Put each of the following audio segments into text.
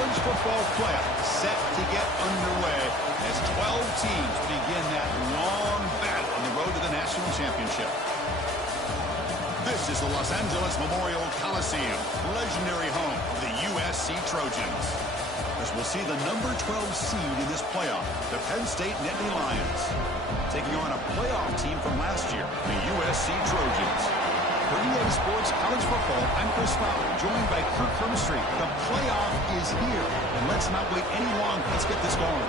college football playoff set to get underway as 12 teams begin that long battle on the road to the national championship. This is the Los Angeles Memorial Coliseum, legendary home of the USC Trojans. As we'll see the number 12 seed in this playoff, the Penn State Nittany Lions, taking on a playoff team from last year, the USC Trojans. For EA Sports College Football, I'm Chris Fowler, joined by Kirk Hermstreet. The playoff is here, and let's not wait any longer. Let's get this going.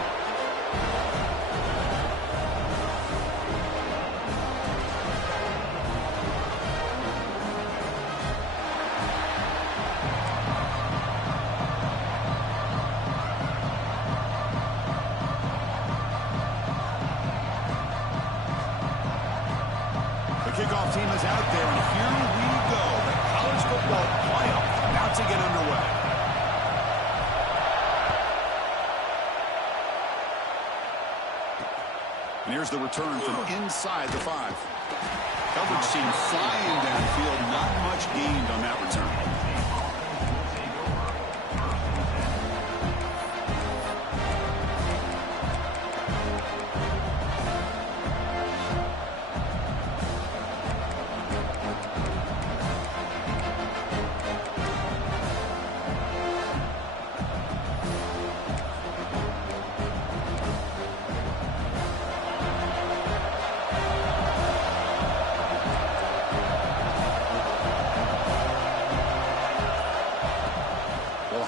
The kickoff team is out there, and here we go. The college football playoff about to get underway. And here's the return from inside the 5. Coverage team flying downfield. Not much gained on that return.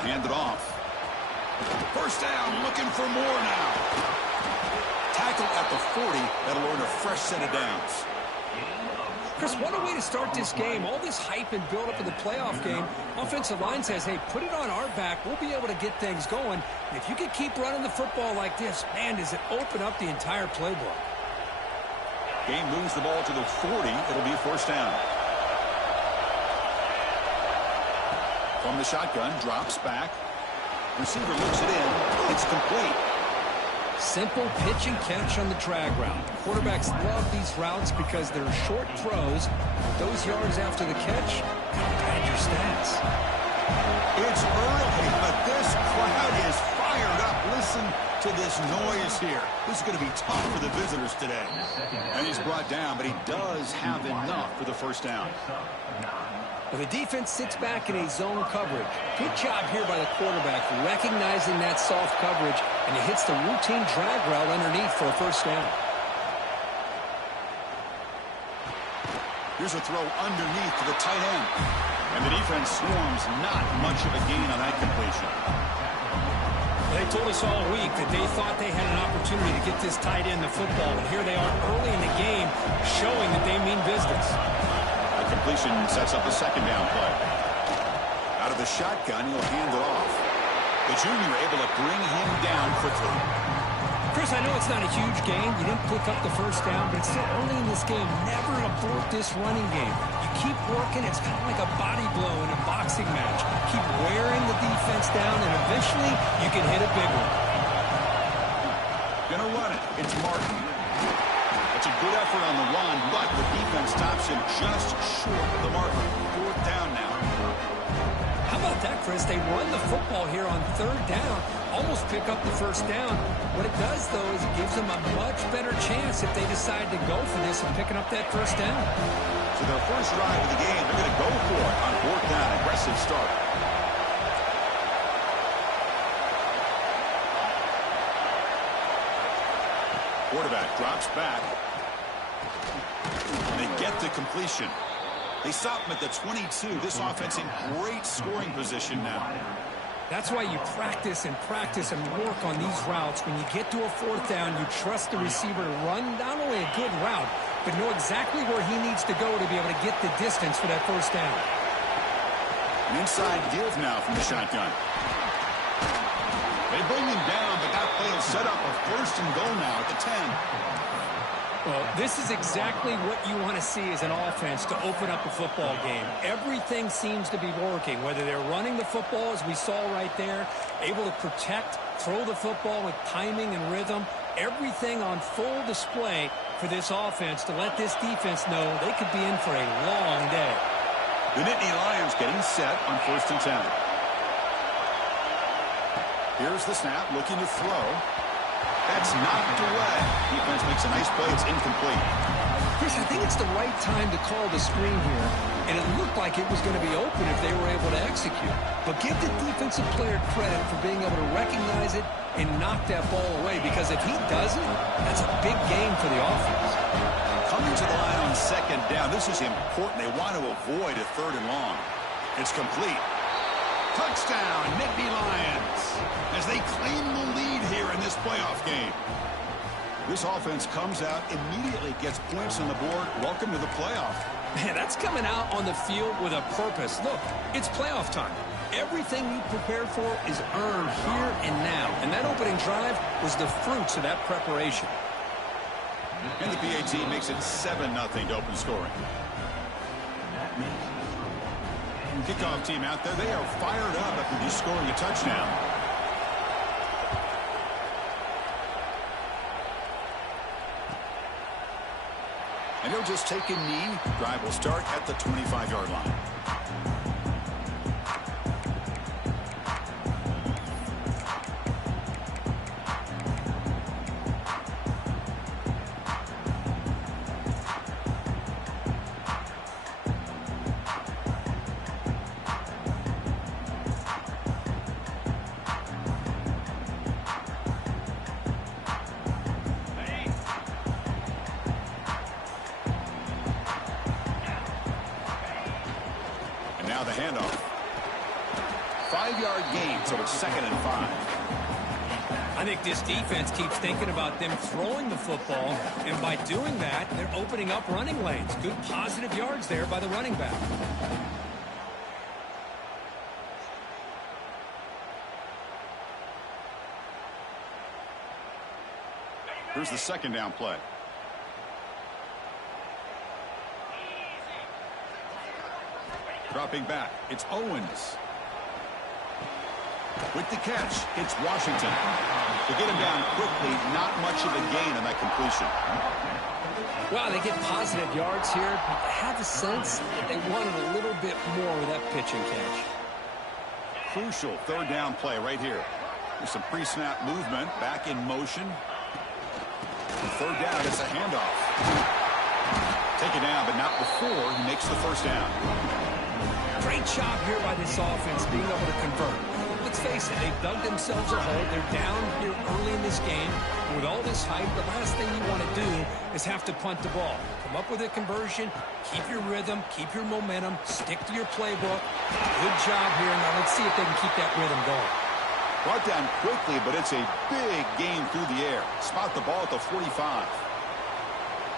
Hand it off. First down, looking for more now. Tackle at the 40. That'll earn a fresh set of downs. Chris, what a way to start this game. All this hype and build up of the playoff game. Offensive line says, hey, put it on our back. We'll be able to get things going. And if you can keep running the football like this, man, does it open up the entire playbook. Game moves the ball to the 40. It'll be a first down. From the shotgun, drops back. Receiver looks it in. It's complete. Simple pitch and catch on the drag route. Quarterbacks love these routes because they're short throws. Those yards after the catch, pad your stats. It's early, but this crowd is fired up. Listen to this noise here. This is going to be tough for the visitors today. And he's brought down, but he does have enough for the first down. Well, the defense sits back in a zone coverage. Good job here by the quarterback, recognizing that soft coverage, and he hits the routine drag route underneath for a first down. Here's a throw underneath to the tight end. And the defense swarms, not much of a gain on that completion. They told us all week that they thought they had an opportunity to get this tight end the football, and here they are early in the game showing that they mean business. Completion sets up a second down play. Out of the shotgun, he'll hand it off. The junior able to bring him down quickly. Chris, I know it's not a huge gain. You didn't pick up the first down, but it's still early in this game. Never abort this running game. You keep working. It's kind of like a body blow in a boxing match. Keep wearing the defense down, and eventually you can hit a big one. Gonna run it. It's Martin. It's a good effort on the run, but the defense stops him just short of the marker. Fourth down now. How about that, Chris? They run the football here on third down, almost pick up the first down. What it does, though, is it gives them a much better chance if they decide to go for this and picking up that first down. So their first drive of the game, they're going to go for it on fourth down. Aggressive start. Quarterback drops back. They get the completion. They stop him at the 22. This offense in great scoring position now. That's why you practice and work on these routes. When you get to a fourth down, you trust the receiver to run not only a good route, but know exactly where he needs to go to be able to get the distance for that first down. An inside give now from the shotgun. They bring him down, but that play will set up a first and goal now at the 10. Well, this is exactly what you want to see as an offense to open up a football game. Everything seems to be working, whether they're running the football, as we saw right there, able to protect, throw the football with timing and rhythm, everything on full display for this offense to let this defense know they could be in for a long day. The Nittany Lions getting set on 1st and 10. Here's the snap, looking to throw. That's knocked away. Defense makes a nice play. It's incomplete. Chris, I think it's the right time to call the screen here, and it looked like it was going to be open if they were able to execute. But give the defensive player credit for being able to recognize it and knock that ball away, because if he doesn't, that's a big gain for the offense. Coming to the line on second down, this is important. They want to avoid a third and long. It's complete. Touchdown, Nittany Lions, as they claim the lead here in this playoff game. This offense comes out, immediately gets points on the board. Welcome to the playoff. Man, that's coming out on the field with a purpose. Look, it's playoff time. Everything you prepared for is earned here and now. And that opening drive was the fruits of that preparation. And the PAT makes it 7-0 to open scoring. Kickoff team out there, they are fired up after just scoring a touchdown. And they'll just take a knee. Drive will start at the 25-yard line. Now the handoff. 5-yard gain, so it's 2nd and 5. I think this defense keeps thinking about them throwing the football, and by doing that, they're opening up running lanes. Good positive yards there by the running back. Here's the second down play. Dropping back, it's Owens. With the catch, it's Washington. To get him down quickly, not much of a gain on that completion. Well, they get positive yards here, but I have a sense that they wanted a little bit more with that pitch and catch. Crucial third down play right here. There's some pre-snap movement, back in motion. And third down, it's a handoff. Take it down, but not before he makes the first down. Great job here by this offense being able to convert. Let's face it, they've dug themselves a hole. They're down here early in this game. And with all this hype, the last thing you want to do is have to punt the ball. Come up with a conversion, keep your rhythm, keep your momentum, stick to your playbook. Good job here. Now let's see if they can keep that rhythm going. Brought down quickly, but it's a big gain through the air. Spot the ball at the 45.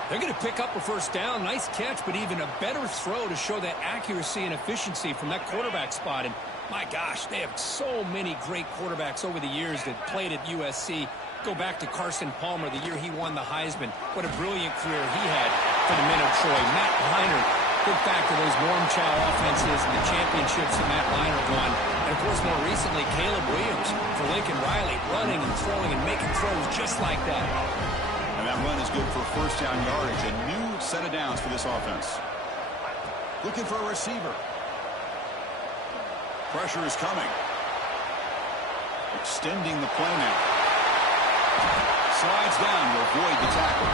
They're going to pick up a first down. Nice catch, but even a better throw to show that accuracy and efficiency from that quarterback spot. And my gosh, they have so many great quarterbacks over the years that played at USC. Go back to Carson Palmer, the year he won the Heisman. What a brilliant career he had for the men of Troy. Matt Leinart, think back to those warm child offenses and the championships that Matt Leinart won. And, of course, more recently, Caleb Williams for Lincoln Riley, running and throwing and making throws just like that. And that run is good for first down yardage. A new set of downs for this offense. Looking for a receiver. Pressure is coming. Extending the play now. Slides down to avoid the tackle.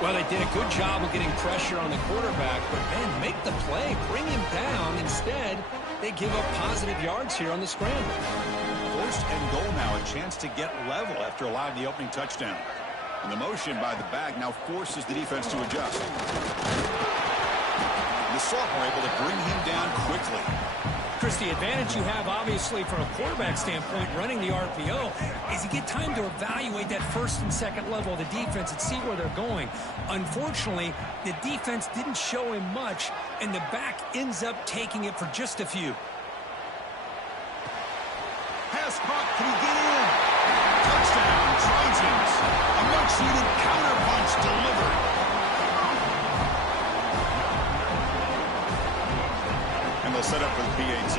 Well, they did a good job of getting pressure on the quarterback, but, man, make the play, bring him down. Instead, they give up positive yards here on the scramble. First and goal now, a chance to get level after allowing the opening touchdown. And the motion by the back now forces the defense to adjust. The sophomore able to bring him down quickly. Chris, the advantage you have, obviously, from a quarterback standpoint, running the RPO, is you get time to evaluate that first and second level of the defense and see where they're going. Unfortunately, the defense didn't show him much, and the back ends up taking it for just a few. Pass caught. Can he get in? Touchdown, Trojans. A much-needed counterpunch delivered. And they'll set up for the PAT.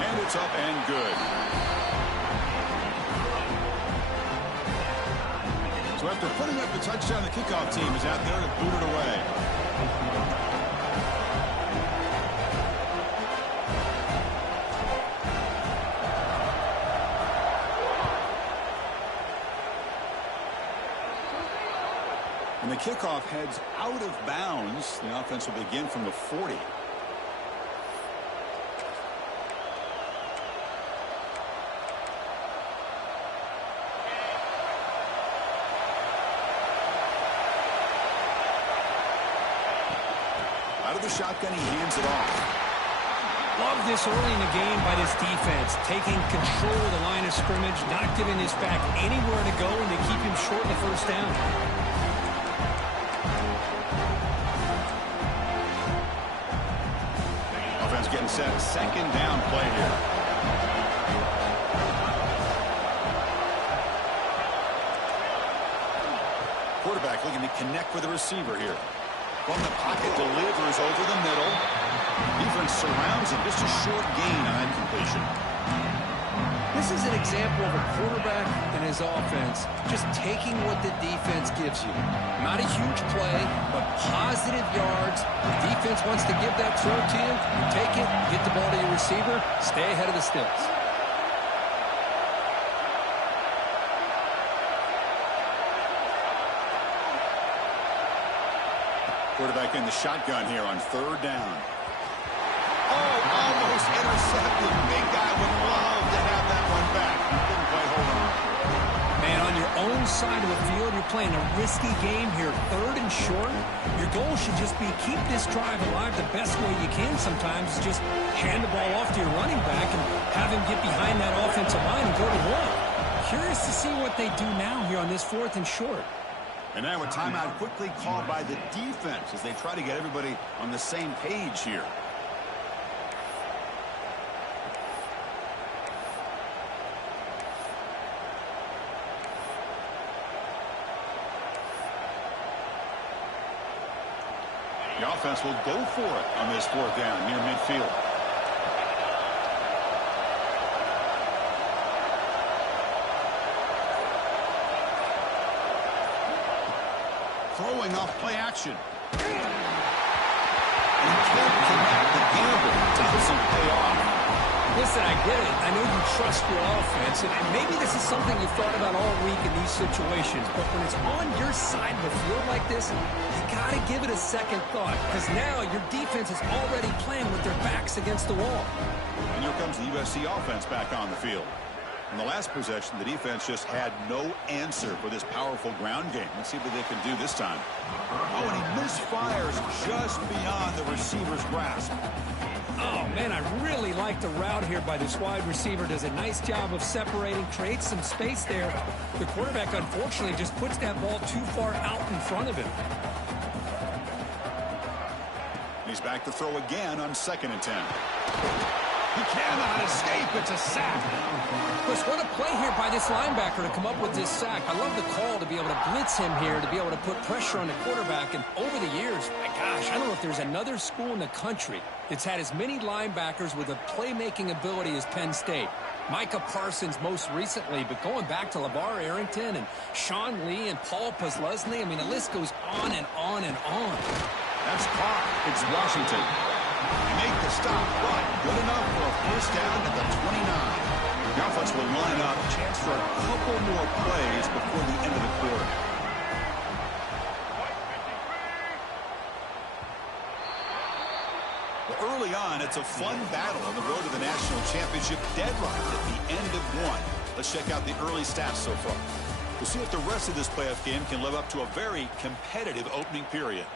And it's up and good. So after putting up the touchdown, the kickoff team is out there to boot it away. And the kickoff heads out of bounds. The offense will begin from the 40. Out of the shotgun, he hands it off. Love this early in the game by this defense, taking control of the line of scrimmage, not giving this back anywhere to go, and to keep him short of the first down. Offense getting set. Second down play here. Quarterback looking to connect with the receiver here. From the pocket, delivers over the middle. Defense surrounds him. Just a short gain on that completion. This is an example of a quarterback and his offense just taking what the defense gives you. Not a huge play, but positive yards. The defense wants to give that throw to you. You take it, get the ball to your receiver, stay ahead of the sticks. Quarterback in the shotgun here on third down. Oh, almost intercepted. Big guy would love to have that one back. Didn't quite hold on. Man, on your own side of the field, you're playing a risky game here. Third and short. Your goal should just be keep this drive alive the best way you can sometimes. Just hand the ball off to your running back and have him get behind that offensive line and go to one. Curious to see what they do now here on this fourth and short. And now a timeout quickly called by the defense as they try to get everybody on the same page here. The offense will go for it on this fourth down near midfield. Throwing off play action. And he can't connect the gamble. Doesn't pay off. Listen, I get it. I know you trust your offense, and maybe this is something you've thought about all week in these situations, but when it's on your side of the field like this, you got to give it a second thought, because now your defense is already playing with their backs against the wall. And here comes the USC offense back on the field. In the last possession, the defense just had no answer for this powerful ground game. Let's see what they can do this time. Oh, and he misfires just beyond the receiver's grasp. Oh, man, I really like the route here by this wide receiver. Does a nice job of separating, creates some space there. The quarterback, unfortunately, just puts that ball too far out in front of him. He's back to throw again on 2nd and 10. He cannot escape. It's a sack. Chris, what a play here by this linebacker to come up with this sack. I love the call to be able to blitz him here, to be able to put pressure on the quarterback. And over the years, my gosh, I don't know if there's another school in the country that's had as many linebackers with a playmaking ability as Penn State. Micah Parsons most recently, but going back to LeVar Arrington and Sean Lee and Paul Posluszny, I mean, the list goes on and on and on. That's caught. It's Washington. They make the stop, but good enough for a first down at the 29. The offense will line up, chance for a couple more plays before the end of the quarter. Well, early on, it's a fun battle on the road to the national championship. Deadlocked at the end of one. Let's check out the early stats so far. We'll see if the rest of this playoff game can live up to a very competitive opening period.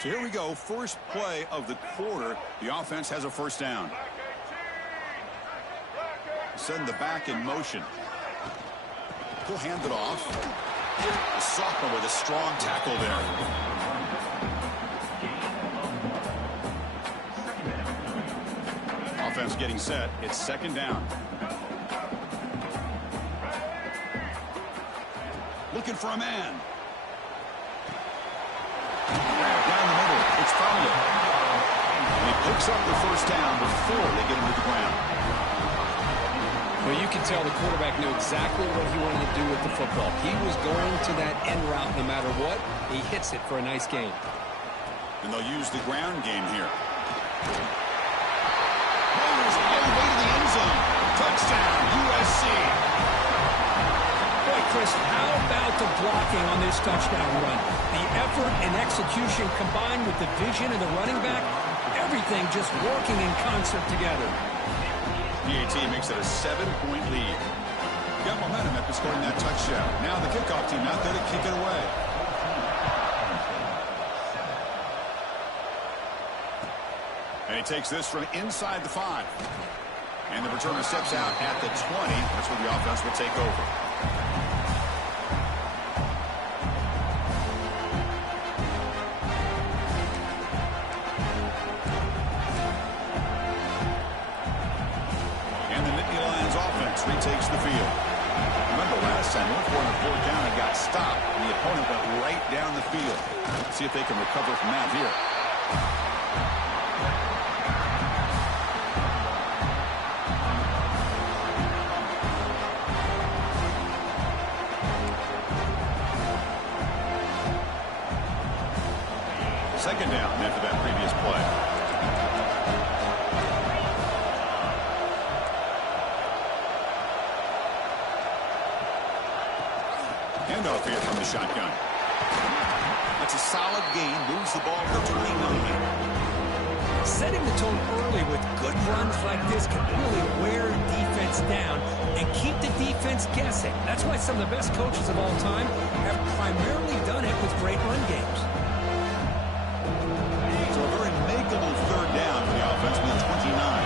So here we go, first play of the quarter. The offense has a first down. Send the back in motion. He'll hand it off. The sophomore with a strong tackle there. getting set. It's second down. Looking for a man. Down the middle. It's Fowler. And he picks up the first down before they get him to the ground. Well, you can tell the quarterback knew exactly what he wanted to do with the football. He was going to that end route no matter what. He hits it for a nice gain. And they'll use the ground game here. All the way to the end zone. Touchdown, USC. Boy, Chris, how about the blocking on this touchdown run? The effort and execution combined with the vision of the running back, everything just working in concert together. PAT makes it a 7-point lead. Got momentum after scoring that touchdown. Now the kickoff team out there to kick it away. And he takes this from inside the 5. And the returner steps out at the 20. That's where the offense will take over. Retakes the field. Remember last time, one corner fourth down and got stopped, and the opponent went right down the field. See if they can recover from that here. Second down after that previous play. Handoff here from the shotgun. That's a solid gain. Moves the ball to 29. Setting the tone early with good runs like this can really wear defense down and keep the defense guessing. That's why some of the best coaches of all time have primarily done it with great run games. So a very makeable third down for the offense with 29.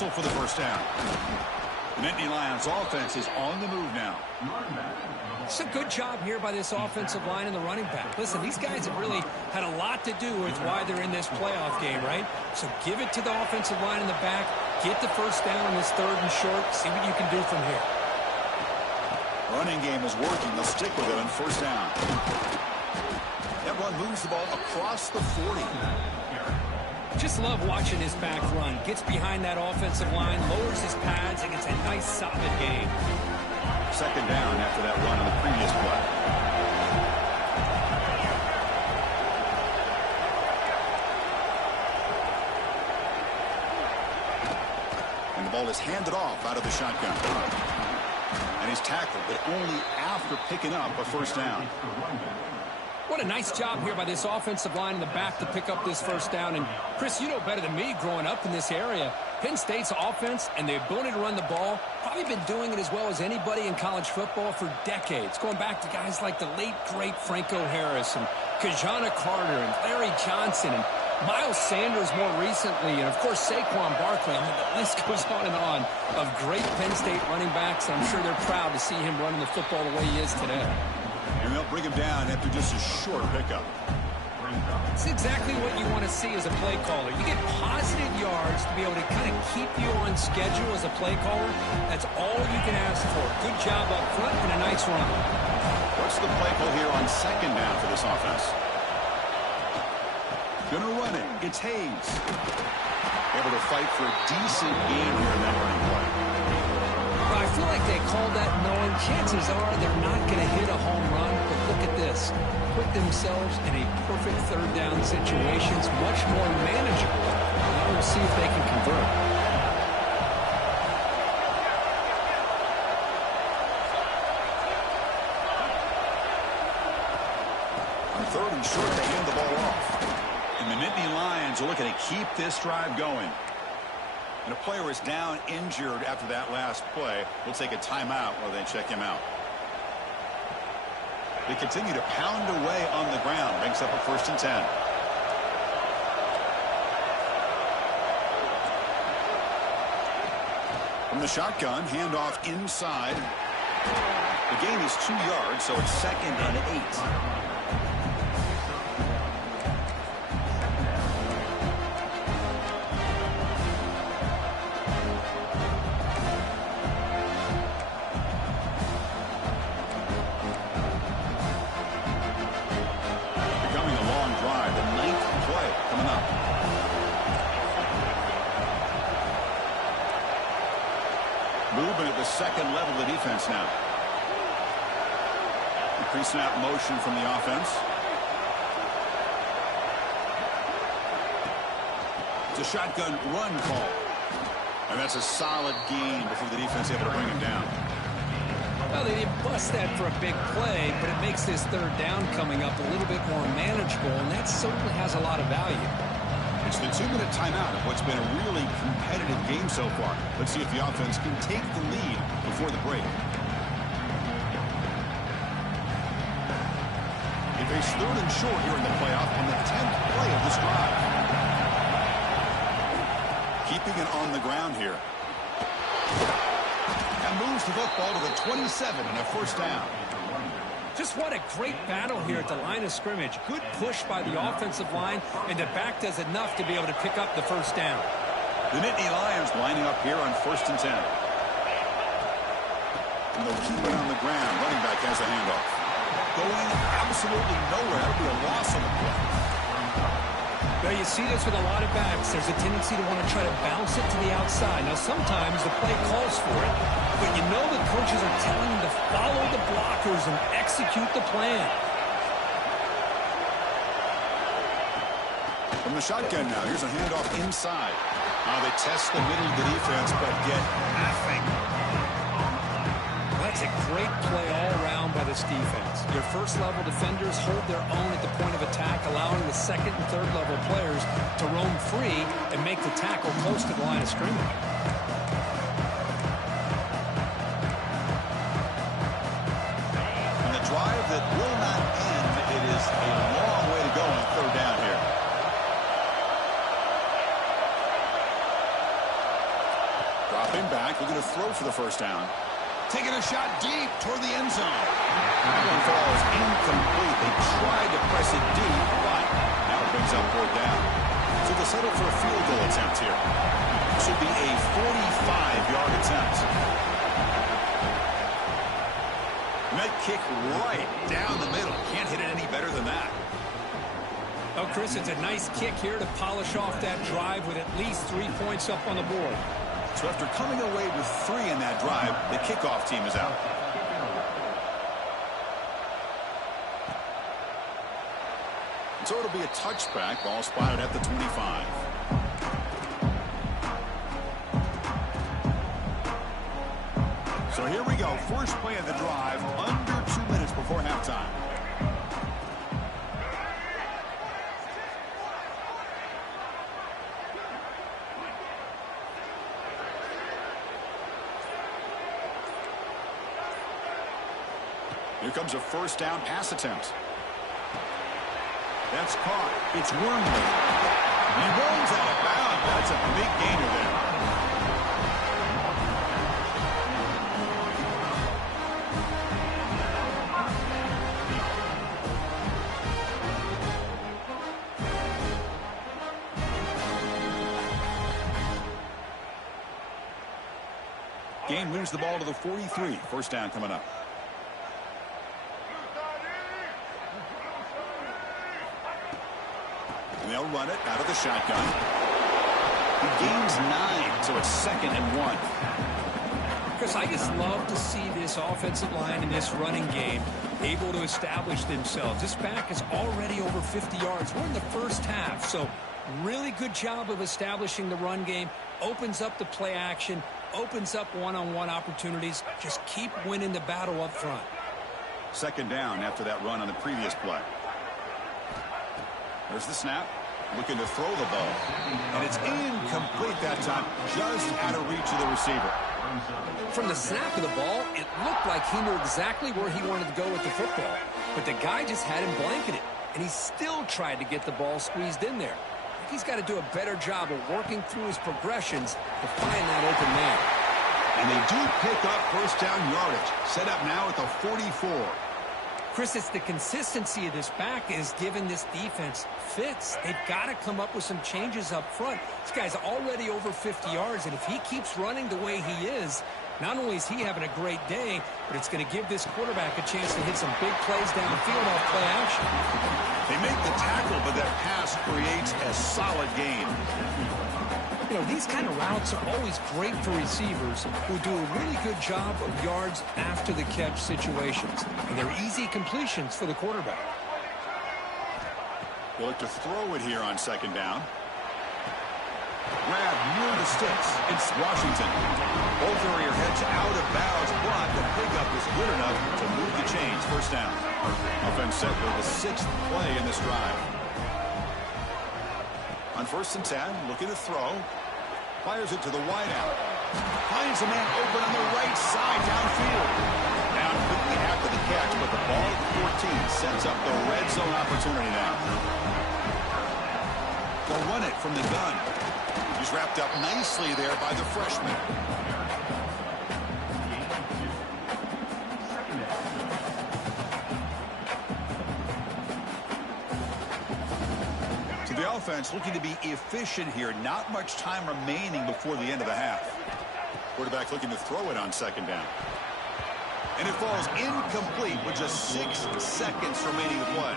For the first down. The Nittany Lions offense is on the move now. It's a good job here by this offensive line and the running back. Listen, these guys have really had a lot to do with why they're in this playoff game, right? So give it to the offensive line in the back. Get the first down on this third and short. See what you can do from here. Running game is working. They'll stick with it on first down. That run moves the ball across the 40. Just love watching his back run. Gets behind that offensive line, lowers his pads, and gets a nice solid gain. Second down after that run on the previous play. And the ball is handed off out of the shotgun. And he's tackled, but only after picking up a first down. What a nice job here by this offensive line in the back to pick up this first down. And, Chris, you know better than me growing up in this area, Penn State's offense and the ability to run the ball, probably been doing it as well as anybody in college football for decades, going back to guys like the late, great Franco Harris and Kajana Carter and Larry Johnson and Miles Sanders more recently, and, of course, Saquon Barkley. I mean, the list goes on of great Penn State running backs, and I'm sure they're proud to see him running the football the way he is today. And they'll bring him down after just a short pickup. It's exactly what you want to see as a play caller. You get positive yards to be able to kind of keep you on schedule as a play caller. That's all you can ask for. Good job up front and a nice run. What's the play call here on second down for this offense? Gonna run it. It's Hayes. Able to fight for a decent gain here in that running play. I feel like they called that knowing chances are they're not going to hit a home run, but look at this. Put themselves in a perfect third down situation. It's much more manageable. Now we'll see if they can convert. On third and short, they hand the ball off. And the Nittany Lions are looking to keep this drive going. And a player is down injured after that last play. We'll take a timeout while they check him out. They continue to pound away on the ground. Brings up a 1st and 10. From the shotgun, handoff inside. The gain is 2 yards, so it's 2nd and 8. Movement at the second level of the defense now. Pre-snap motion from the offense. It's a shotgun run call. And that's a solid gain before the defense able to bring him down. Well, they didn't bust that for a big play, but it makes this 3rd down coming up a little bit more manageable, and that certainly has a lot of value. It's the 2-minute timeout of what's been a really competitive game so far. Let's see if the offense can take the lead before the break. They face 3rd and short here in the playoff on the 10th play of this drive. Keeping it on the ground here. And moves the football to the 27 and a 1st down. Just what a great battle here at the line of scrimmage. Good push by the offensive line, and the back does enough to be able to pick up the 1st down. The Nittany Lions lining up here on 1st and 10. And they'll keep it on the ground. Running back has a handoff. Going absolutely nowhere. That'll be a loss on the play. Well, you see this with a lot of backs. There's a tendency to want to try to bounce it to the outside. Now, sometimes the play calls for it, but you know the coaches are telling them to follow the blockers and execute the plan. From the shotgun now, here's a handoff inside. They test the middle of the defense, but get nothing. That's a great play all around by this defense. Your 1st-level defenders hold their own at the point of attack, allowing the 2nd and 3rd-level players to roam free and make the tackle close to the line of scrimmage. And the drive that will not end, it is a long way to go on 3rd down here. Dropping back, looking to throw for the 1st down. Taking a shot deep toward the end zone. That one falls incomplete. They tried to press it deep, but now it brings up 4th down. So they'll settle for a field goal attempt here. This will be a 45-yard attempt. And that kick right down the middle. Can't hit it any better than that. Oh, Chris, it's a nice kick here to polish off that drive with at least 3 points up on the board. So after coming away with 3 in that drive, the kickoff team is out. So it'll be a touchback. Ball spotted at the 25. So here we go. First play of the drive, under 2 minutes before halftime. Here comes a 1st down pass attempt. That's caught. It's Wormley. He rolls out of bounds. That's a big gainer there. Game moves the ball to the 43. 1st down coming up. They'll run it out of the shotgun. He gains 9, so it's 2nd and 1. Chris, I just love to see this offensive line in this running game able to establish themselves. This back is already over 50 yards. We're in the 1st half, so really good job of establishing the run game. Opens up the play action, opens up one-on-one opportunities. Just keep winning the battle up front. 2nd down after that run on the previous play. There's the snap. Looking to throw the ball. And it's incomplete that time. Just out of reach of the receiver. From the snap of the ball, it looked like he knew exactly where he wanted to go with the football. But the guy just had him blanketed. And he still tried to get the ball squeezed in there. I think he's got to do a better job of working through his progressions to find that open man. And they do pick up first down yardage. Set up now at the 44. Chris, it's the consistency of this back is giving this defense fits. They've got to come up with some changes up front. This guy's already over 50 yards, and if he keeps running the way he is, not only is he having a great day, but it's going to give this quarterback a chance to hit some big plays downfield off play action. They make the tackle, but that pass creates a solid gain. You know, these kind of routes are always great for receivers who do a really good job of yards after the catch situations. And they're easy completions for the quarterback. They'll look to throw it here on second down. Grab near the sticks. It's Washington. Both area heads out of bounds, but the pickup is good enough to move the chains. First down. Offense set for the 6th play in this drive. On 1st and 10, looking to throw. Fires it to the wideout. Finds a man open on the right side downfield. Down quickly after the catch, but the ball at the 14 sets up the red zone opportunity now. They'll run it from the gun. He's wrapped up nicely there by the freshman. So the offense looking to be efficient here. Not much time remaining before the end of the half. Quarterback looking to throw it on second down. And it falls incomplete with just 6 seconds remaining to play.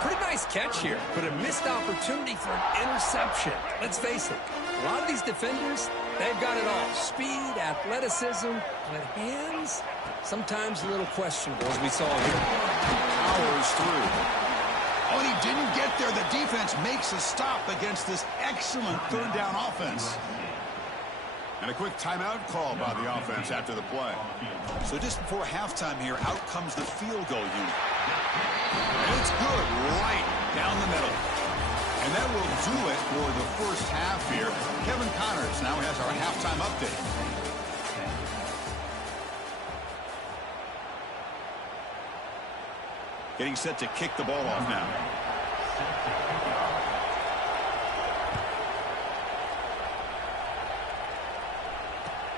Pretty nice catch here, but a missed opportunity for an interception. Let's face it, a lot of these defenders, they've got it all. Speed, athleticism, but hands, sometimes a little questionable, as we saw here. Powers through. Oh, and he didn't get there. The defense makes a stop against this excellent third down offense. And a quick timeout call by the offense after the play. So just before halftime here, out comes the field goal unit. And it's good right down the middle. And that will do it for the first half here. Kevin Connors now has our halftime update. Getting set to kick the ball off now.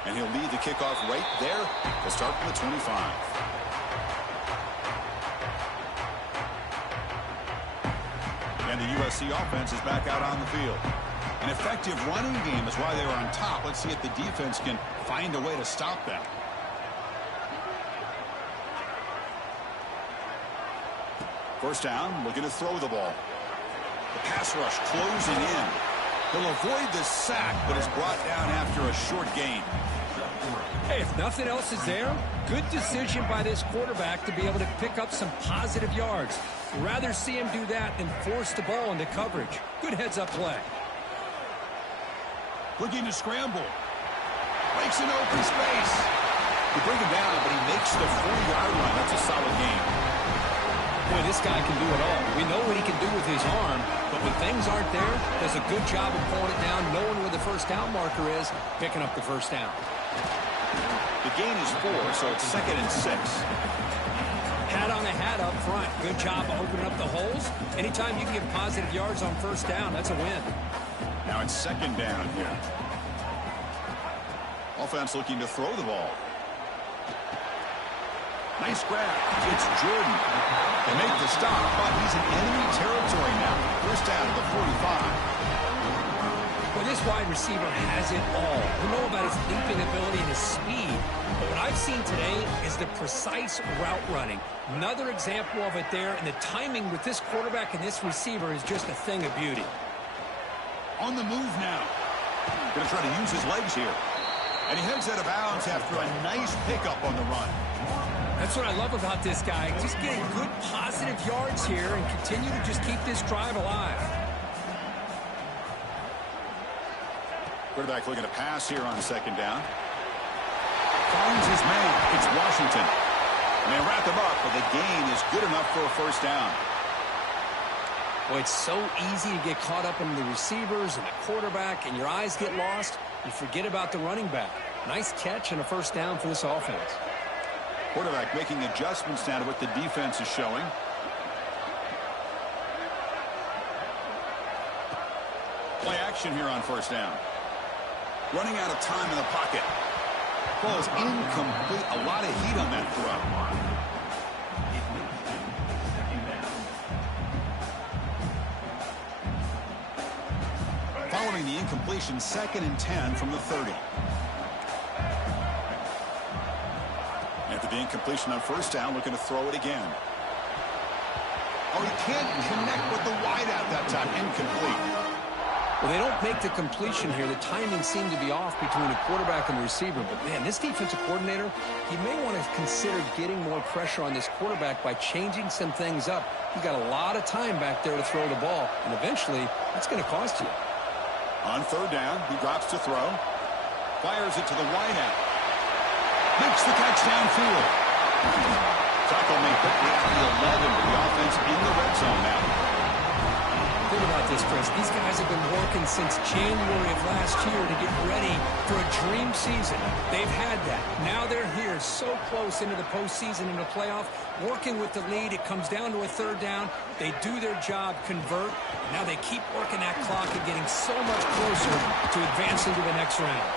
And he'll lead the kickoff right there to start from the 25. And the USC offense is back out on the field. An effective running game is why they were on top. Let's see if the defense can find a way to stop that. First down, looking to throw the ball. The pass rush closing in. He'll avoid the sack, but is brought down after a short gain. Hey, if nothing else is there, good decision by this quarterback to be able to pick up some positive yards. Rather see him do that than force the ball into coverage. Good heads-up play. Looking to scramble. Breaks an open space. They bring him down, but he makes the 40-yard line. That's a solid gain. Boy, this guy can do it all. We know what he can do with his arm, but when things aren't there, does a good job of pulling it down, knowing where the first down marker is, picking up the first down. The gain is 4, so it's 2nd and 6. Hat on a hat up front. Good job of opening up the holes. Anytime you can get positive yards on first down, that's a win. Now it's 2nd down here. Offense looking to throw the ball. Nice grab. It's Jordan. They make the stop, but he's in enemy territory now. First down at the 45. Well, this wide receiver has it all. We know about his leaping ability and his speed, but what I've seen today is the precise route running. Another example of it there, and the timing with this quarterback and this receiver is just a thing of beauty. On the move now. Going to try to use his legs here. And he heads out of bounds after a nice pickup on the run. That's what I love about this guy. Just getting good positive yards here and continue to just keep this drive alive. Quarterback looking to pass here on 2nd down. Finds his man. It's Washington. And they wrap him up, but the gain is good enough for a first down. Boy, it's so easy to get caught up in the receivers and the quarterback, and your eyes get lost. You forget about the running back. Nice catch and a first down for this offense. Quarterback making adjustments now to what the defense is showing. Play action here on first down. Running out of time in the pocket. Ball is incomplete. A lot of heat on that throw. Following the incompletion, 2nd and 10 from the 30. After the incompletion on 1st down, looking to throw it again. Oh, he can't connect with the wideout that time. Incomplete. Well, they don't make the completion here. The timing seemed to be off between the quarterback and the receiver. But, man, this defensive coordinator, he may want to consider getting more pressure on this quarterback by changing some things up. He's got a lot of time back there to throw the ball, and eventually that's going to cost you. On 3rd down, he drops to throw. Fires it to the wideout. Makes the catch downfield. Tackle made quickly at the 11 with the offense in the red zone now. Think about this, Chris. These guys have been working since January of last year to get ready for a dream season. They've had that. Now they're here so close into the postseason and the playoff, working with the lead. It comes down to a 3rd down. They do their job, convert. And now they keep working that clock and getting so much closer to advancing to the next round.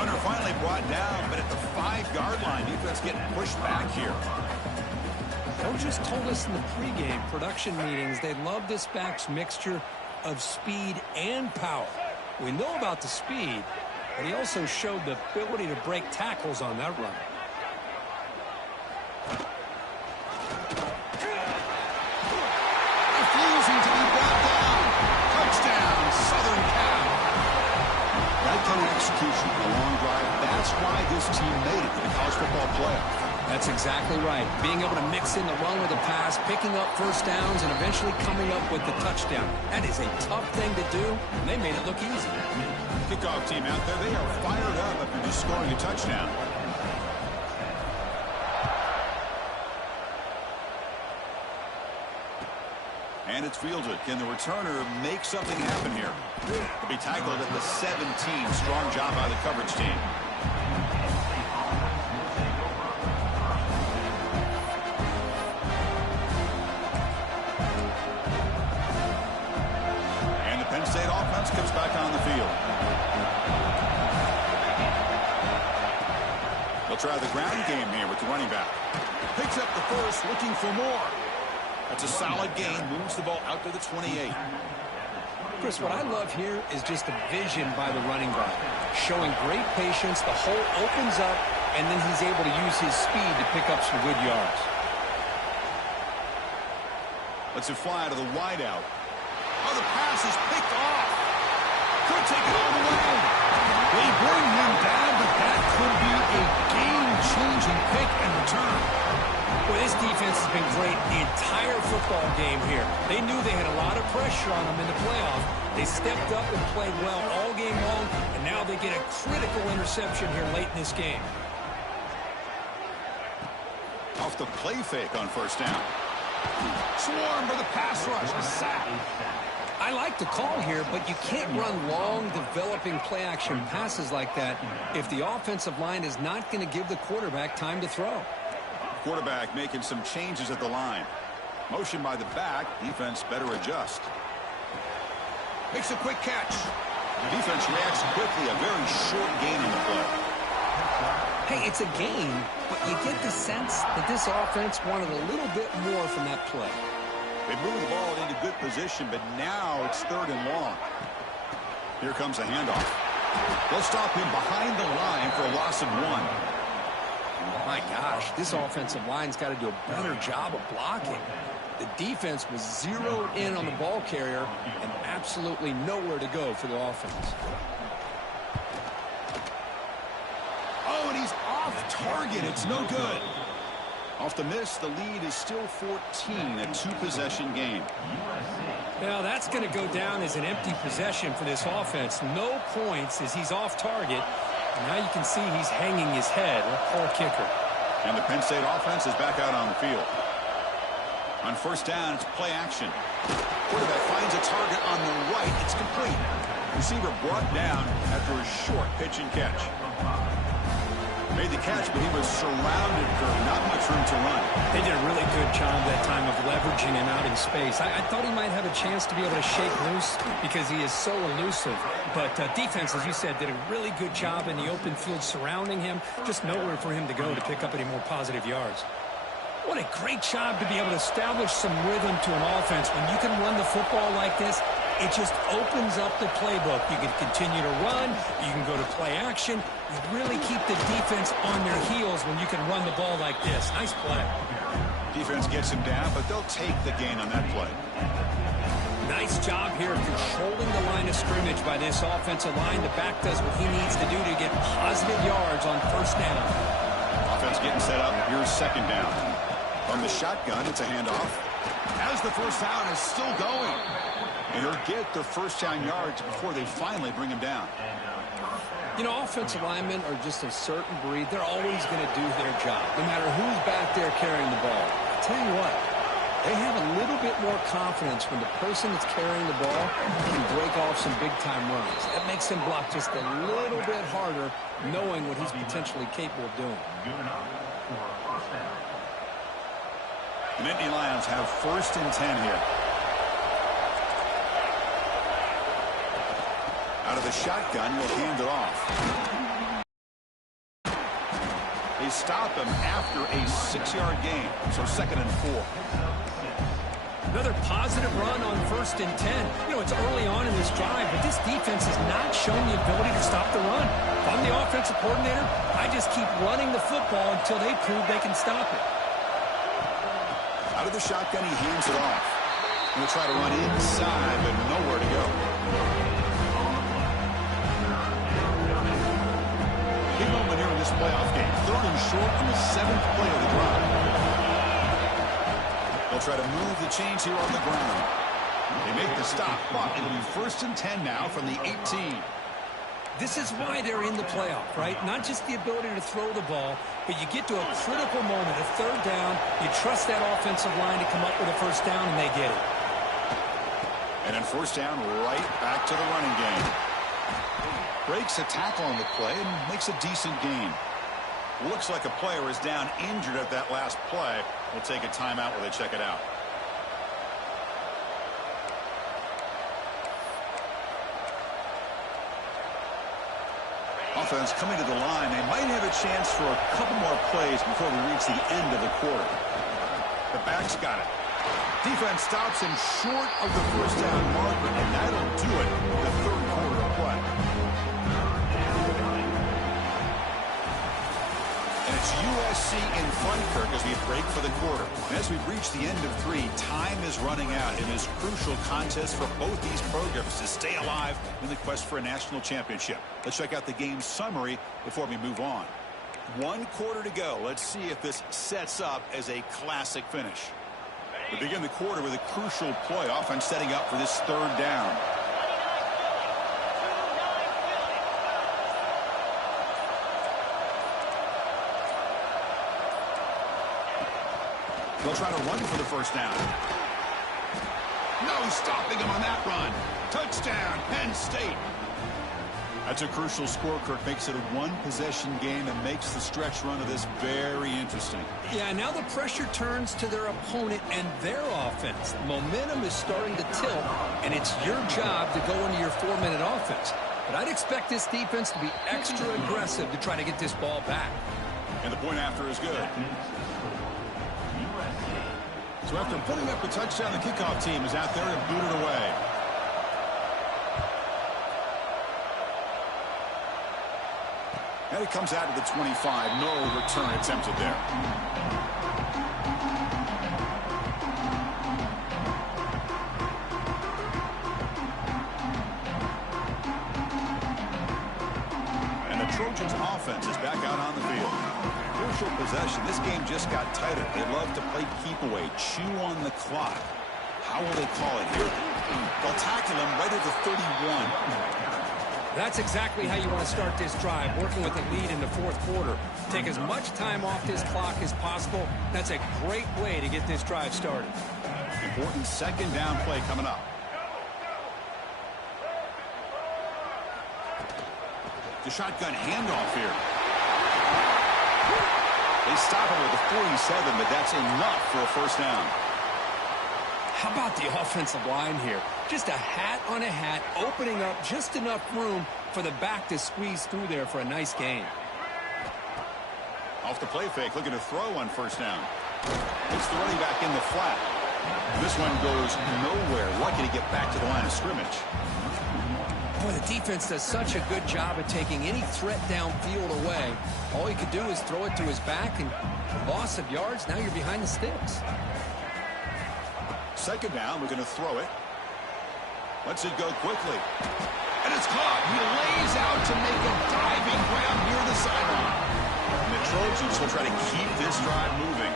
Runner finally brought down, but at the 5-yard line, defense getting pushed back here. Coaches told us in the pregame production meetings they love this back's mixture of speed and power. We know about the speed, but he also showed the ability to break tackles on that run. Refusing to be brought down. Touchdown, Southern Cal. That kind of execution, a long drive, that's why this team made it to the college football playoff. That's exactly right. Being able to mix in the run with the pass, picking up 1st downs, and eventually coming up with the touchdown. That is a tough thing to do, and they made it look easy. Kickoff team out there, they are fired up after just scoring a touchdown. And it's fielded. Can the returner make something happen here? He'll be tackled at the 17. Strong job by the coverage team. State offense comes back on the field. They'll try the ground game here with the running back. Picks up the 1st, looking for more. That's a solid gain. Moves the ball out to the 28. Chris, what I love here is just the vision by the running back. Showing great patience. The hole opens up, and then he's able to use his speed to pick up some good yards. Lets it fly to the wideout. Oh, the pass is picked off. Could take it all the way. They bring him down, but that could be a game-changing pick and return. Well, this defense has been great the entire football game here. They knew they had a lot of pressure on them in the playoff. They stepped up and played well all game long, and now they get a critical interception here late in this game. Off the play fake on 1st down. Swarm for the pass rush. A sack. I like the call here, but you can't run long, developing play-action passes like that if the offensive line is not going to give the quarterback time to throw. Quarterback making some changes at the line. Motion by the back. Defense better adjust. Makes a quick catch. The defense reacts quickly. A very short gain on the play. Hey, it's a gain, but you get the sense that this offense wanted a little bit more from that play. They moved the ball into good position, but now it's 3rd and long. Here comes a handoff. They'll stop him behind the line for a loss of 1. My gosh, this offensive line's got to do a better job of blocking. The defense was zeroed in on the ball carrier and absolutely nowhere to go for the offense. Oh, and he's off target. It's no good. Off the miss, the lead is still 14, a 2-possession game. Well, that's going to go down as an empty possession for this offense. No points as he's off target. And now you can see he's hanging his head. A poor kicker. And the Penn State offense is back out on the field. On 1st down, it's play action. Quarterback finds a target on the right. It's complete. Receiver brought down after a short pitch and catch. Made the catch, but he was surrounded, Kirk. Not much room to run. They did a really good job that time of leveraging him out in space. I thought he might have a chance to be able to shake loose because he is so elusive. But defense, as you said, did a really good job in the open field surrounding him. Just nowhere for him to go to pick up any more positive yards. What a great job to be able to establish some rhythm to an offense. When you can run the football like this, it just opens up the playbook. You can continue to run. You can go to play action. You really keep the defense on their heels when you can run the ball like this. Nice play. Defense gets him down, but they'll take the gain on that play. Nice job here controlling the line of scrimmage by this offensive line. The back does what he needs to do to get positive yards on first down. Offense getting set up. Here's second down. From the shotgun, it's a handoff. As the first down is still going. And he'll get the first down yards before they finally bring him down. You know, offensive linemen are just a certain breed. They're always going to do their job, no matter who's back there carrying the ball. I tell you what, they have a little bit more confidence when the person that's carrying the ball can break off some big-time runs. That makes him block just a little bit harder, knowing what he's potentially capable of doing. The Nittany Lions have 1st and 10 here. Out of the shotgun, he'll hand it off. They stop him after a 6-yard gain, so 2nd and 4. Another positive run on 1st and 10. You know, it's early on in this drive, but this defense has not shown the ability to stop the run. If I'm the offensive coordinator, I just keep running the football until they prove they can stop it. Out of the shotgun, he hands it off. He'll try to run inside, but nowhere to go. Big moment here in this playoff game. 3rd and short on the 7th play of the drive. They'll try to move the chains here on the ground. They make the stop, but it'll be 1st and 10 now from the 18. This is why they're in the playoff, right? Not just the ability to throw the ball, but you get to a critical moment, a 3rd down. You trust that offensive line to come up with a first down, and they get it. And then 1st down, right back to the running game. Breaks a tackle on the play and makes a decent gain. Looks like a player is down injured at that last play. We'll take a timeout while they check it out. Offense coming to the line. They might have a chance for a couple more plays before we reach the end of the quarter. The back's got it. Defense stops him short of the first down marker, and that'll do it in the 3rd quarter of play. And it's USC in front, Kirk, as we break for the quarter. And as we've reached the end of 3, time is running out in this crucial contest for both these programs to stay alive in the quest for a national championship. Let's check out the game summary before we move on. 1 quarter to go. Let's see if this sets up as a classic finish. We begin the quarter with a crucial play. Offense setting up for this 3rd down. They'll try to run for the first down. No stopping him on that run. Touchdown, Penn State. That's a crucial score, Kirk. Makes it a 1-possession game and makes the stretch run of this very interesting. Yeah, now the pressure turns to their opponent and their offense. Momentum is starting to tilt, and it's your job to go into your 4-minute offense. But I'd expect this defense to be extra aggressive to try to get this ball back. And the point after is good. So after putting up a touchdown, the kickoff team is out there and booted away. And it comes out to the 25. No return attempted there. And the Trojans' offense is back out on the field. Crucial possession. This game just got tighter. They love to play keep away, chew on the clock. How will they call it here? They'll tackle him right at the 31. That's exactly how you want to start this drive, working with a lead in the 4th quarter. Take as much time off this clock as possible. That's a great way to get this drive started. Important 2nd down play coming up. The shotgun handoff here. They stop him with a 47, but that's enough for a first down. How about the offensive line here? Just a hat on a hat, opening up just enough room for the back to squeeze through there for a nice gain. Off the play fake, looking to throw on first down. It's the running back in the flat. This one goes nowhere. Lucky to get back to the line of scrimmage. Boy, the defense does such a good job of taking any threat downfield away. All he could do is throw it to his back, and loss of yards, now you're behind the sticks. Second down, we're going to throw it. Lets it go quickly. And it's caught. He lays out to make a diving grab near the sideline. And the Trojans will try to keep this drive moving.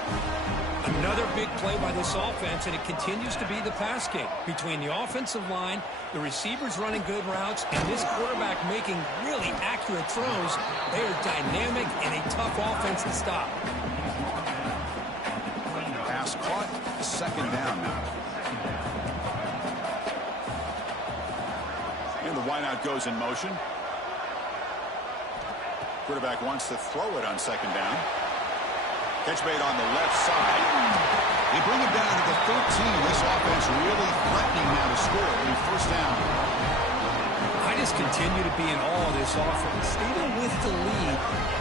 Another big play by this offense, and it continues to be the pass game. Between the offensive line, the receivers running good routes, and this quarterback making really accurate throws, they are dynamic and a tough offense to stop. Pass caught. Second down now. And the wideout goes in motion. Quarterback wants to throw it on second down. Catch made on the left side. They bring him down to the 13. This offense really threatening now to score. First down. I just continue to be in awe of this offense. Even with the lead,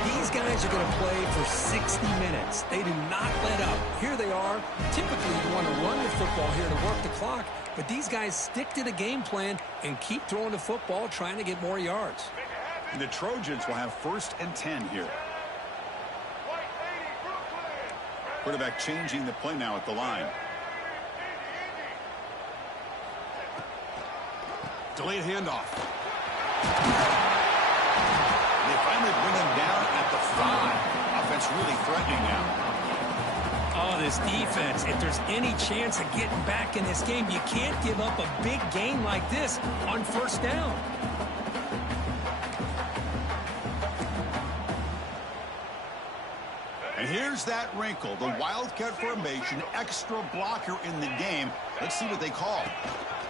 these guys are going to play for 60 minutes. They do not let up. Here they are. Typically, you want to run the football here to work the clock, but these guys stick to the game plan and keep throwing the football, trying to get more yards. And the Trojans will have 1st and 10 here. Quarterback changing the play now at the line. Delayed handoff. They finally bring him down at the 5. Offense really threatening now. Oh, this defense, if there's any chance of getting back in this game, you can't give up a big gain like this on first down. And here's that wrinkle, the Wildcat formation, extra blocker in the game. Let's see what they call.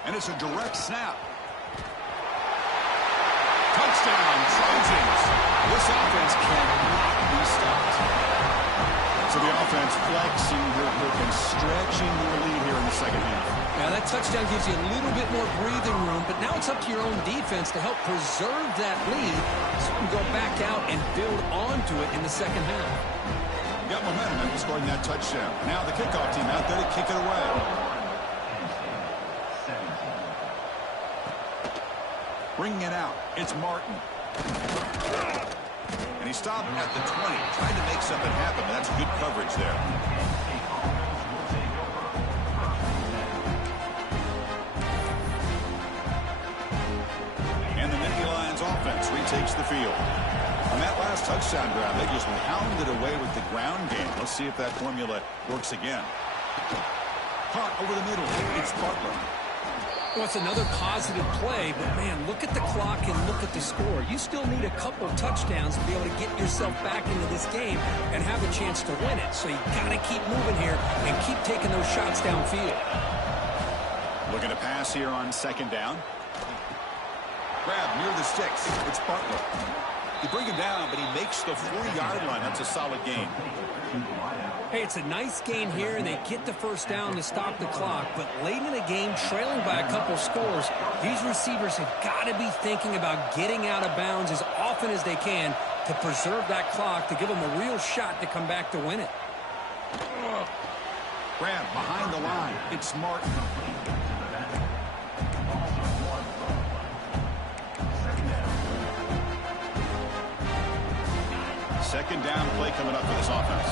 And it's a direct snap. Touchdown, Trojans. This offense cannot be stopped. So the offense flexing here, and stretching their lead here in the second half. Now that touchdown gives you a little bit more breathing room, but now it's up to your own defense to help preserve that lead so you can go back out and build onto it in the second half. Got momentum after scoring that touchdown. Now the kickoff team out there to kick it away. Bringing it out, it's Martin. And he stopped at the 20, trying to make something happen, but that's good coverage there. And the Nittany Lions offense retakes the field. On that last touchdown drive, they just pounded away with the ground game. Let's see if that formula works again. Caught over the middle. It's Butler. Well, it's another positive play, but, man, look at the clock and look at the score. You still need a couple touchdowns to be able to get yourself back into this game and have a chance to win it. So you got to keep moving here and keep taking those shots downfield. Looking to pass here on second down. Grab near the sticks. It's Butler. You bring him down, but he makes the 40-yard line. That's a solid gain. Hey, it's a nice gain here, and they get the first down to stop the clock. But late in the game, trailing by a couple scores, these receivers have got to be thinking about getting out of bounds as often as they can to preserve that clock, to give them a real shot to come back to win it. Grab behind the line. It's Martin. Second down play coming up for this offense.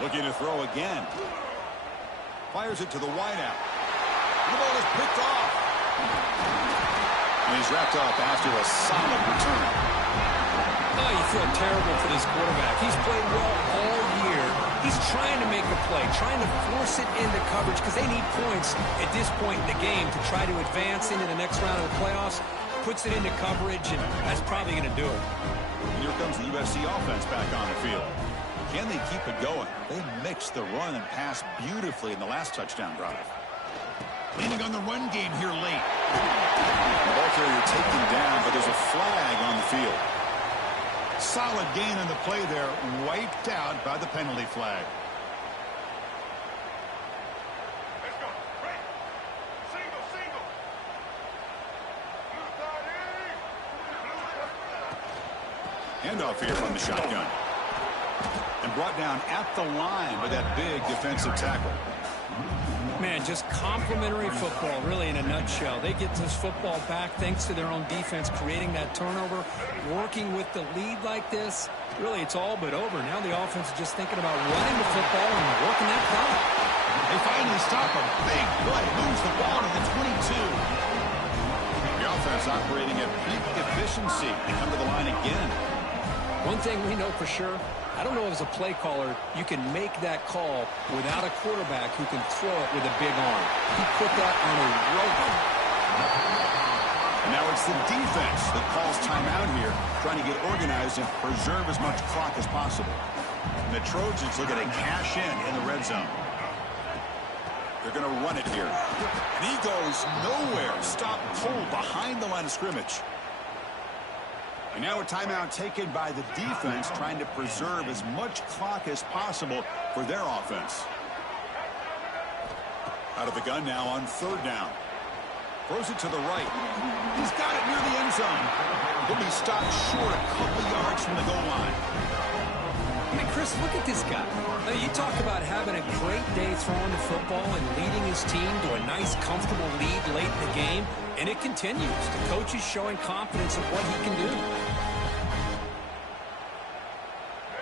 Looking to throw again. Fires it to the wideout. The ball is picked off. And he's wrapped up after a solid return. Oh, you feel terrible for this quarterback. He's played well all year. He's trying to make a play, trying to force it into coverage because they need points at this point in the game to try to advance into the next round of the playoffs. puts it into coverage, and that's probably going to do it. And here comes the USC offense back on the field. Can they keep it going? They mixed the run and pass beautifully in the last touchdown drive. Leaning on the run game here late. The ball carrier taken down, but there's a flag on the field. Solid gain on the play there, wiped out by the penalty flag. Let's go. Break. Single. Handoff here from the shotgun. And brought down at the line with that big defensive tackle. Man, just complimentary football, really, in a nutshell. They get this football back thanks to their own defense, creating that turnover, working with the lead like this. Really, it's all but over. Now the offense is just thinking about running the football and working that clock. They finally stop a big play. Moves the ball to the 22. The offense operating at peak efficiency. They come to the line again. One thing we know for sure, I don't know as a play caller, you can make that call without a quarterback who can throw it with a big arm. He put that on a rope. Now it's the defense that calls timeout here, trying to get organized and preserve as much clock as possible. And the Trojans looking to cash in the red zone. They're going to run it here. And he goes nowhere. Stop cold behind the line of scrimmage. And now a timeout taken by the defense, trying to preserve as much clock as possible for their offense. Out of the gun now on third down. Throws it to the right. He's got it near the end zone. He'll be stopped short a couple yards from the goal line. I mean, Chris, look at this guy. Now, you talk about having a great day throwing the football and leading his team to a nice, comfortable lead late in the game, and it continues. The coach is showing confidence in what he can do.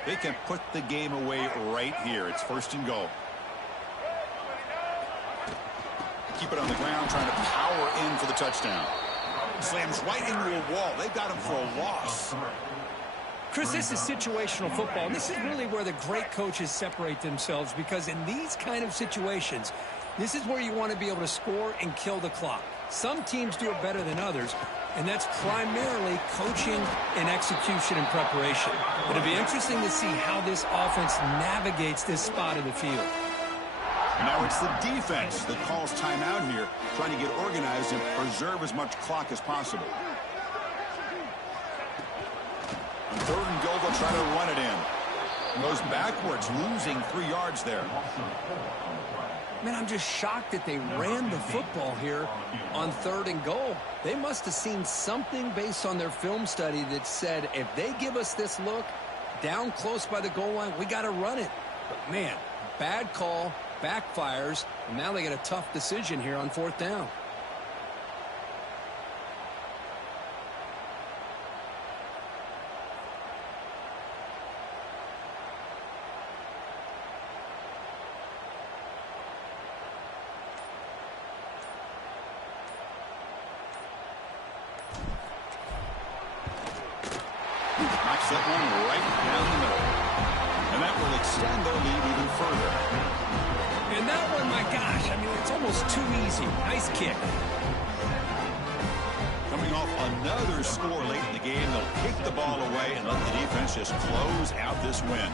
They can put the game away right here. It's first and goal. Keep it on the ground, trying to power in for the touchdown. Slams right into a wall. They've got him for a loss. Chris, this is situational football. This is really where the great coaches separate themselves, because in these kind of situations, this is where you want to be able to score and kill the clock. Some teams do it better than others, and that's primarily coaching and execution and preparation. But it'll be interesting to see how this offense navigates this spot of the field. Now it's the defense that calls timeout here, trying to get organized and preserve as much clock as possible. On third and goal, they'll try to run it in. Goes backwards, losing 3 yards there. Man, I'm just shocked that they ran the football here on third and goal. They must have seen something based on their film study that said, if they give us this look down close by the goal line, we got to run it. But, man, bad call, backfires, and now they get a tough decision here on fourth down. Knocks that one right down the middle. And that will extend their lead even further. And that one, my gosh, I mean, it's almost too easy. Nice kick. Coming off another score late in the game, they'll kick the ball away and let the defense just close out this win.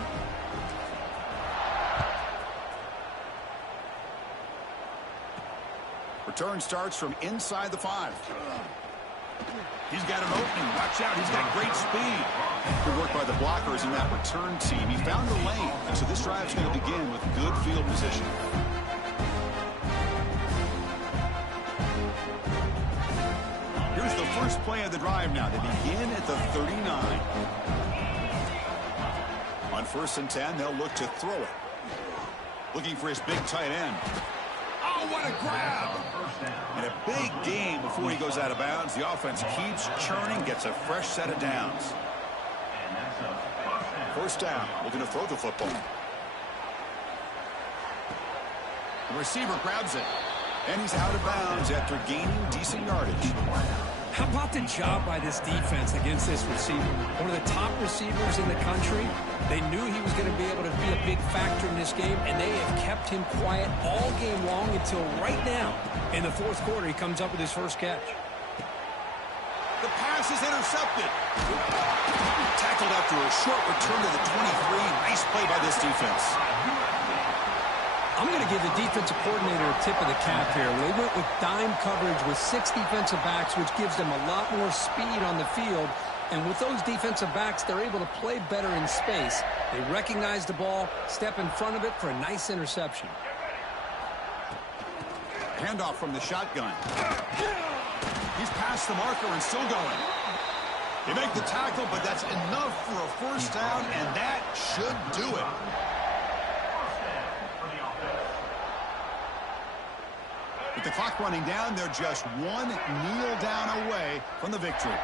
Return starts from inside the 5. He's got an opening. Watch out. He's got great speed. Good work by the blockers in that return team. He found the lane. And so this drive's going to begin with good field position. Here's the first play of the drive now. They begin at the 39. On 1st and 10, they'll look to throw it. Looking for his big tight end. Oh, what a grab! And a big gain before he goes out of bounds. The offense keeps churning, gets a fresh set of downs. First down, looking to throw the football. The receiver grabs it, and he's out of bounds after gaining decent yardage. How about the job by this defense against this receiver? One of the top receivers in the country. They knew he was going to be able to be a big factor in this game, and they have kept him quiet all game long until right now. In the fourth quarter, he comes up with his first catch. The pass is intercepted. Tackled after a short return to the 23. Nice play by this defense. I'm going to give the defensive coordinator a tip of the cap here. They went with dime coverage with 6 defensive backs, which gives them a lot more speed on the field. And with those defensive backs, they're able to play better in space. They recognize the ball, step in front of it for a nice interception. Handoff from the shotgun. He's past the marker and still going. They make the tackle, but that's enough for a first down, and that should do it. With the clock running down, they're just one kneel down away from the victory.